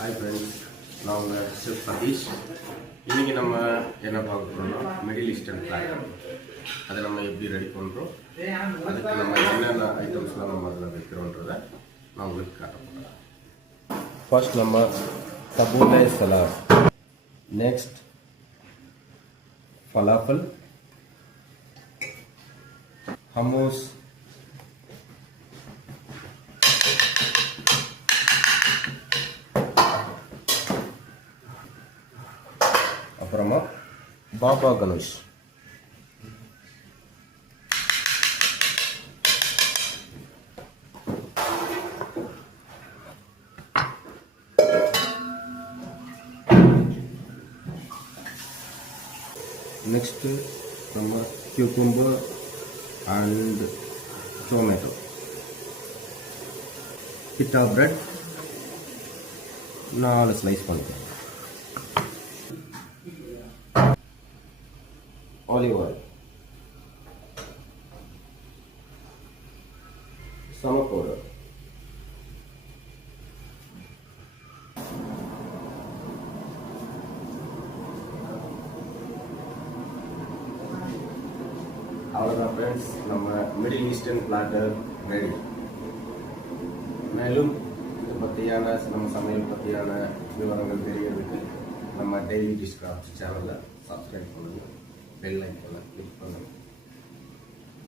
Hi friends, நான் உங்கள் chef Satish. இன்றைக்கி நம்ம என்ன பார்க்க போகிறோம்னா மிடில் ஈஸ்டர்ன் பிளாட்டர். அதை நம்ம எப்படி ரெடி பண்ணுறோம், அதுக்கு நம்ம என்னென்ன ஐட்டம்ஸ்லாம் நம்ம அதில் வைக்கிறோன்றதை நான் உங்களுக்கு காட்ட போகிறேன். ஃபர்ஸ்ட் நம்ம தபூலே சலாட், நெக்ஸ்ட் ஃபலாஃபல், ஹமோஸ், அப்புறமா பாபா கணேஷ், next நம்ம cucumber and tomato, pita bread 4 slice பண்ணிக்கலாம், olive oil, summer powder, அவ்வளோதான் ஃப்ரெண்ட்ஸ், நம்ம மிடில் ஈஸ்டர்ன் பிளாட்டர் ரெடி. மேலும் இது பற்றியான நம்ம சமையல் பற்றியான விவரங்கள் தெரியறதுக்கு நம்ம டெய்லி டிஷ் கிராஃப்ட் சேனலை சப்ஸ்கிரைப் பண்ணுங்கள், பெல் ஐக்கானை கிளிக் பண்ணுங்கள்.